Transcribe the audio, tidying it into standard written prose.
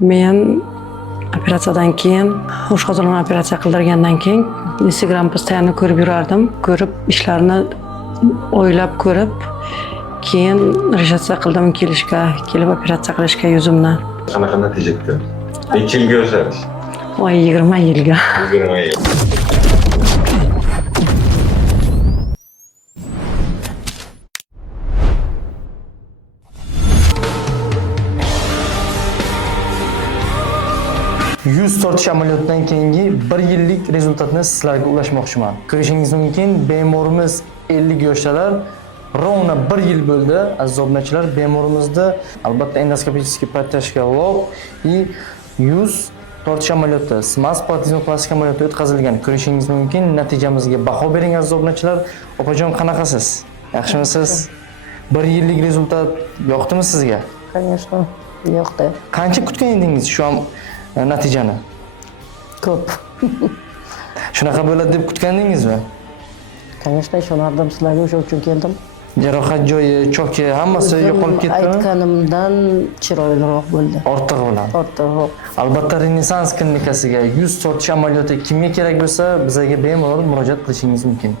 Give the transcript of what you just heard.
Men operatsiyadan keyin oshqozonga operatsiya qildirgandan keyin Instagram postlarni ko'rib yurardim. Ko'rib ishlarni o'ylab ko'rib, keyin rejatsiya qildim kelib operatsiya qilishga yuzimdan. Qanaqa natija chiqdi? Necha yilga o'sadish? Voy 20 yilga. 20 yil. Yuz tortish amaliyotidan keyingi 1 yillik rezultatni sizlarga ulashmoqchiman. Ko'rishingiz mumkin, bemorimiz 50 yoshdalar. Ровно 1 yil bo'ldi, aziz obunachilar. Bemorimizda albatta endoskopiический подтяжка lоб и yuz tortish amaliyoti, smas platizmoplastik amaliyoti o'tkazilgan. Ko'rishingiz mumkin. Natijamizga baho bering aziz obunachilar. Opajon, qanaqasiz? Yaxshimisiz? 1 yillik rezultat yoqdimi sizga? Конечно, yoqdi. Qancha kutgan edingiz shu natijani? Ko'p. Shunaqa bo'ladi deb kutgandingizmi? Конечно, ishonardim sizlarga, o'sha uchun keldim. Jarohat joyi, choki hammasi yo'qolib ketdimi? Aytganimdan chiroyliroq bo'ldi. Ortig'i bilan. Ortiqroq. Albatta Renessans klinikasiga yuz tortish amaliyoti kimga kerak bo'lsa, bizga bemalol murojaat qilishingiz mumkin.